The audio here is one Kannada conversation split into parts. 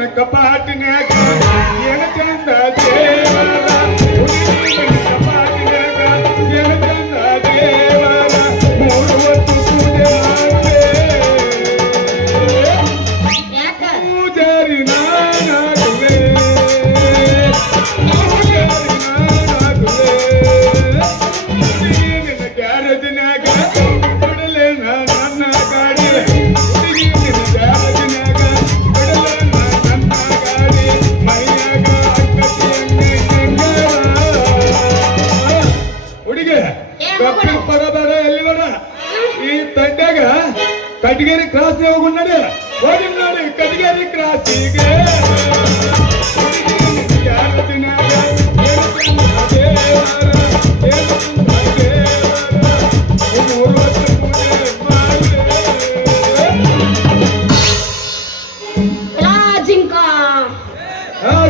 ನಿನ್ನ ಕಪಾಟಿನ್ಯಾಗ ಏನ ಚಂದ ದೇವರ ಹುಡುಗಿ ನಿನ್ನ ಕಪಾಟಿನ್ಯಾಗ ಏನ ಚಂದ ದೇವರ ಮೂರು ಹೊತ್ತು ಪೂಜೆ ಮಾಡುವೆ ಪೂಜಾರಿ ನಾನಾಗುವೆ ಪೂಜಾರಿ ನಾನಾಗುವೆ ಹುಡುಗಿ ನಿನ್ನ ಗ್ಯಾರೇಜಿನ್ಯಾಗ ಬಿಡಲೆ ನನ್ನ ಗಾಡಿ ಹುಡುಗಿ ನಿನ್ನ ಗ್ಯಾರೇಜಿನ್ಯಾಗ ಬಿಡಲೆ ನನ್ನ ಗಾಡಿ ಮೈಯಾಗ ಹುಡುಗಿ ಕಪ್ಪಿ ಬರಬೇಡ ಎಲ್ಲಿ ಬರ ಈ ತಂಡ್ಯಾಗ ಕಟಗೇರಿ ಕ್ರಾಸ್ ಹೋಗು ನಡಿ ಹೋಗಿ ನೋಡಿ ಕಟಗೇರಿ ಕ್ರಾಸಿಗೆ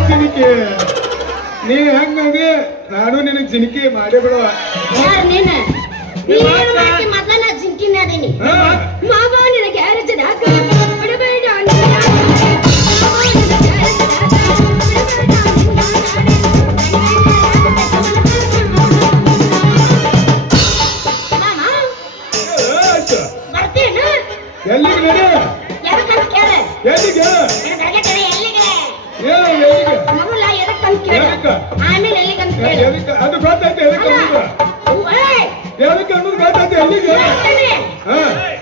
ಜಿನಿಕೆ ನೀ ಹೆಂಗಂದಿ ನಾನು ನಿನಗೆ ಜಿನಿಕೆ ಮಾಡೇ ಬಿಡುವ ಮೊದಲ ಜಿಂಕಿನ ಅದೀನಿ ಮಾವ ನಿನ ಗ್ಯಾರೇಜ್ ಬಿಡಬೇಡ ಬರ್ತೇನು ಎಲ್ಲಿಗೆ ನಡಿ ಎದಕ್ಕಂತ ಕೇಳ ಎಲ್ಲಿಗೆ ಮಗುಲ ಎದಕ್ಕಂತ ಕೇಳ ಆಮೇಲೆ ಎಲ್ಲಿಗಂತ ಕೇಳ ಅದು ಗೊತ್ತೈತೆ ಎದಕ್ಕೆ ಅನ್ನೋದು ಗೊತ್ತೈತೆ ಎಲ್ಲಿಗೆ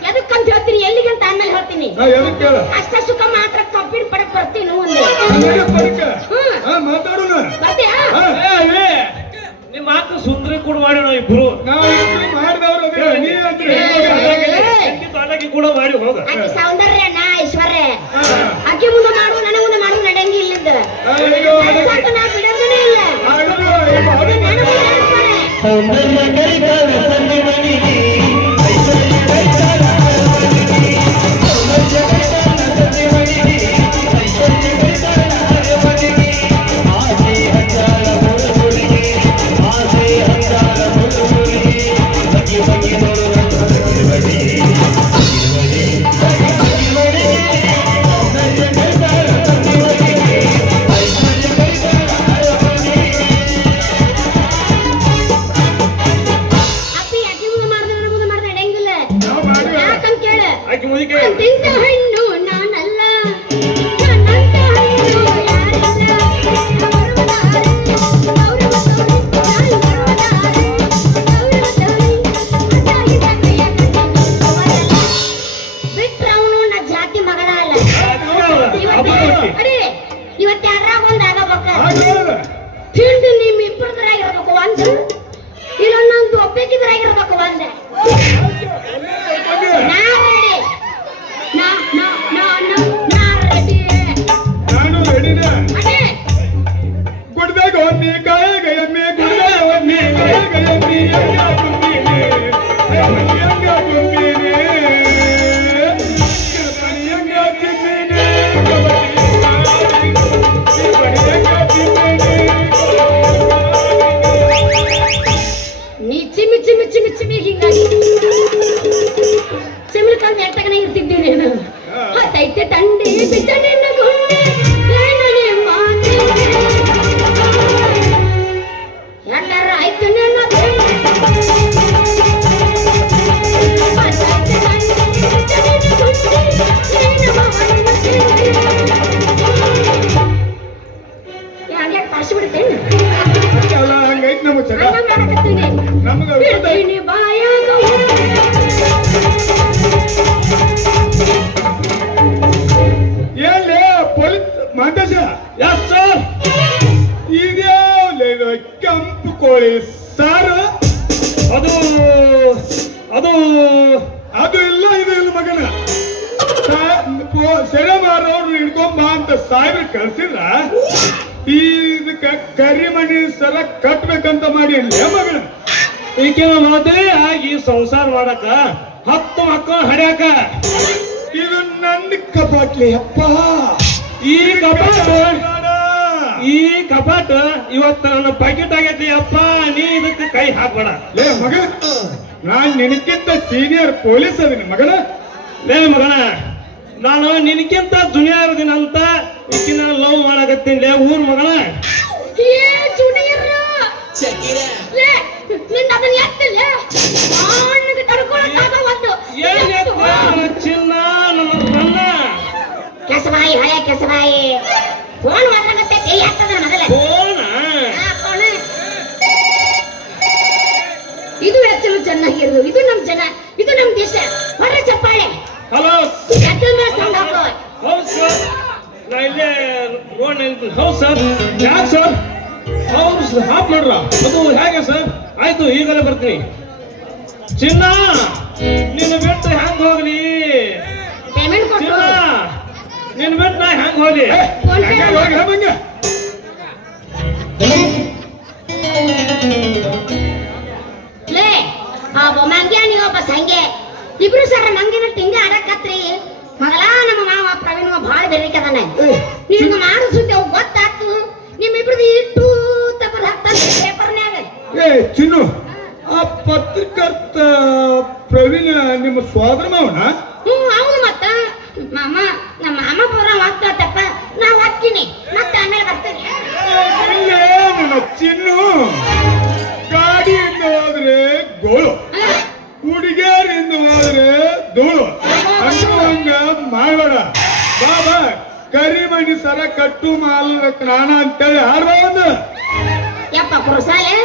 ಎದಕ್ಕಂತ ಹೇಳ್ತೀನಿ ಎಲ್ಲಿಗಂತ ಆಮೇಲೆ ಹೇಳ್ತೀನಿ ಎದಕ್ಕೆ ಕೇಳ ಅಷ್ಟ ಸುಖ ಮಾತ್ರ ಕಬ್ಬಿನ ಪಡಕ್ ಬರ್ತೀನಿ ಒಂದೇ ಮಾತಾಡೋಣ ಬರ್ತೀಯಾ ನಿಮ್ಮ ಮಾತು ಸುಂದರ ಕೂಡ ಮಾಡಿ ನಾವು ಇಬ್ರು ಮಾಡಿದವ್ರು ನೀ ಅಲ್ಲಕ್ಕೆ ಕೂಡ ಮಾಡಿ ಹೋಗ ಆಕೆ ಸೌಂದರ್ಯ ನಾ ಐಶ್ವರ್ಯ ಆಕೆ ಮುಂದೆ ಮಾಡು ನನಗೆ ಮುಂದೆ ಮಾಡು ನಡೆಯಂಗಿ ಇಲ್ಲದ ನಾ ಬಿಡೋದನೇ ಇಲ್ಲ ಸೌಂದರ್ಯ ಕೈಗಾರ ಸನ್ನಿ ಮನಿಗೆ ಐಶ್ವರ್ಯ ಕೈಗಾರ ಮನಿಗೆ ಸೌಂದರ್ಯ ಕೈಗಾರ ಸನ್ನಿ ಮನಿಗೆ ಐಶ್ವರ್ಯ ಕೈಗಾರ ಮನಿಗೆ ಆಸೆ ಹಂಗಾರ ಮುಳುಗುಳಿಗೆ ಆಸೆ ಹಂಗಾರ ಮುಳುಗುಳಿಗೆ ಬಗೆ ಬಗೆ ನೋಡುವ ಬಗೆ ಹೆಣ್ಣು ನಾನಲ್ಲ ನನ್ನಂತ ಹೆಣ್ಣು ಯಾರಿಲ್ಲ ಬಿಟ್ರ ಅವನು ನಾ ಜಾತಿ ಮಗಳ ಅಲ್ಲ ಇವತ್ತು ಯಾರಾಗ ಒಂದ್ ಆಗಬೇಕ ತಿಳಿದು ನಿಮ್ ಇಬ್ಬರದ್ರಾಗಿರ್ಬೇಕು ಒಂದು ಇಲ್ಲೊಂದೊಂದು ಒಬ್ಬಕ್ಕಿದ್ರಾಗಿರ್ಬೇಕು ಒಂದೇ ನಾನು ರೆಡಿನೇ ಗುಡ್ದಾಗ ಒಮ್ಮೆ ಕಾಯಾಗ ಎಮ್ಮೆ ಗುಡ್ದಾಗ ಒಮ್ಮೆ ಕಾಯಾಗ ಎಮ್ಮೆ ಹೆಂಗ ತುಂಬಿನಿ ಹೆಂಗ ತುಂಬಿನಿ ಹೆಂಗ ತಿಂದಿನಿ ಹೆಂಗ ತಿಂದಿನಿ ನೀ ಚಿಮ್ಮಿ ಚಿಮ್ಮಿ ಚಿಮ್ಮಿ ಚಿಮ್ಮಿ ಹಿಂಗಾಗಿ ಚಿಮ್ಮಿಕಂದು ಎಟ್ಟಗನ ಇರ್ತಿದ್ದೀನಿ ನಾನು ಹತ್ತೈತೆ ತಂಡಿ ಬಿಚ್ಚ ನಿನ್ನ ಗುಂಡಿ ಏನನೆ ಮಾತೆ ಎಲ್ಲರ ಆಯ್ತು ನನ್ನ ಹತ್ತೈತೆ ತಂಡಿ ಬಿಚ್ಚ ನಿನ್ನ ಗುಂಡಿ ಹಂಗೆ ಕಾಸು ಬಿಡ್ತೇನೆ ಅಲ್ಲ ಹಂಗೈತ್ ನಮ್ಮ ಚಟ ಮಾಡಕತ್ತೀನಿ ನಮ್ಗೆ ಬಾಯಾಗ ಎಲ್ಲಿ ಪೊಲೀಸ್ ಮಾಂತೇಶ ಇದ್ಯಾವ ಕೆಂಪು ಕೋಳಿ ಸಾರು ಅದು ಅದು ಅದು ಇಲ್ಲ ಇದು ಇಲ್ಲ ಮಗನ ಸೆರೆ ಮಾರೋರು ಹಿಡ್ಕೊಂಬ ಅಂತ ಸಾಯ್ಬ್ರು ಕಳ್ಸಿದ್ರ ಇದಕ್ಕ ಕರಿಮಣಿ ಸಲ ಕಟ್ಬೇಕಂತ ಮಾಡಿ ಅಲ್ಲೇ ಮಗನ ಈಕೆ ಮದುವೆ ಆಗಿ ಸಂಸಾರ ಮಾಡಕ 10 ಮಕ್ಕಳು ಹಡ್ಯಾಕ ಇದು ನನ್ನ ಕಪಾಟ್ಲಿ ಅಪ್ಪ ಈ ಕಪಾಟ ಇವತ್ತು ನನ್ನ ಪ್ಯಾಕೆಟ್ ಆಗೈತಿ ಅಪ್ಪ ನೀ ಇದಕ್ಕೆ ಕೈ ಹಾಕ್ಬೇಡ ಲೇ ಮಗ ನಾನ್ ನಿನಕ್ಕಿಂತ ಸೀನಿಯರ್ ಪೊಲೀಸ್ ಅದೀನಿ ಮಗನ ಲೇ ಮಗನ ನಾನು ನಿನಕ್ಕಿಂತ ಜೂನಿಯರ್ ದಿನ ಅಂತ ಈಕಿನ ಲವ್ ಮಾಡಕತ್ತೀನಿ ಊರ್ ಮಗಳ ಏ ಜೂನಿಯರ್ ಲೇ ನಿನ್ನ ಅದನ್ನ ಎತ್ತಿಲ್ಲ ಅವನಿಗೆ ತಡ್ಕೊಳ್ಳೋದಾಗ ಒಂದು ಏನ್ ಚಿನ್ನ ನನ್ನ ಕೆಸಬಾಯಿ ಹಳೆ ಕೆಸಬಾಯಿ ಫೋನ್ ಮಾತಾಡತ್ತೆ ಯಾಕಂದ್ರೆ ಮೊದಲ ಫೋನ ಫೋನ್ ಇದು ಹೆಚ್ಚಲು ಚೆನ್ನಾಗಿರೋದು ಇದು ನಮ್ ಜನ ಇದು ನಮ್ ದೇಶ ಹೊರ ಚಪ್ಪಾಳೆ ಹಲೋ ಎತ್ತಲ್ ಮೇಲೆ ಸೌಂಡ್ ಹಾಕೋ ಹೌದು ಸರ್ ನಾ ಇಲ್ಲೇ ರೋಡ್ ಹೌದು ಸರ್ ಯಾಕೆ ಸರ್ ಹೌದು ಹಾಫ್ ಮಾಡ್ರ ಅದು ಹೇಗೆ ಸರ್ ಆಯ್ತು ಈಗಲೇ ಬರ್ತೀನಿ ಚಿನ್ನ ನಿನ್ನ ಬಿಟ್ಟು ಹೆಂಗ್ ಹೋಗ್ಲಿ ಪೇಮೆಂಟ್ ಕೊಟ್ಟು ಚಿನ್ನ ನಿನ್ನ ಬಿಟ್ಟು ನಾ ಹೆಂಗ್ ಹೋಗ್ಲಿ ಫೋನ್ ಪೇ ಹೋಗಿ ಲೇ ಒಬ್ಬ ಮಂಗ್ಯಾನಿ ಒಬ್ಬ ಸಂಗೆ ಇಬ್ರು ಸರ ಮಂಗಿನ ಟಿಂಗ ಆಡಕತ್ರಿ ಮಗಳ ನಮ್ಮ ಮಾವ ಪ್ರವೀಣ ಭಾಳ ಬೆರಿಕದಾನೆ ನಿಮ್ಗೆ ಮಾಡು ಸುದ್ದಿ ಅವ್ ಗೊತ್ತಾಗ್ತು ನಿಮ್ಮಿಬ್ರದ್ದು ಇಟ್ಟು ತಪ್ಪರ್ ಹಾಕ್ತಾನೆ ಪೇಪರ್ನ್ಯಾಗ ಏ ಚಿನ್ನು ಆ ಪತ್ರಕರ್ತ ಪ್ರವೀಣ ನಿಮ್ಮ ಸೋದರ ಮಾವನ ಹೌದು ಮತ್ತ ಮಾಮ ನಮ್ಮ ಮಾಮ ಪೂರ ಹೋಗ್ತಾತಪ್ಪ ನಾ ಹೋಗ್ತೀನಿ ಮತ್ತೆ ಆಮೇಲೆ ಬರ್ತೀನಿ ನನ್ನ ಚಿನ್ನು ಗಾಡಿಯಿಂದ ಹೋದ್ರೆ ಗೋಳು ಹುಡುಗಿಯರಿಂದ ಹೋದ್ರೆ ಧೂಳು ಹಂಗ ಮಾಡಬೇಡ ಬಾಬಾ ಕರಿಮಣಿ ಸರ ಕಟ್ಟು ಮಾಲ ನಾಣ ಅಂತೇಳಿ ಆಡ್ಬಾ ಒಂದು ಯಪ್ಪ ಕುರುಸಾಲೆ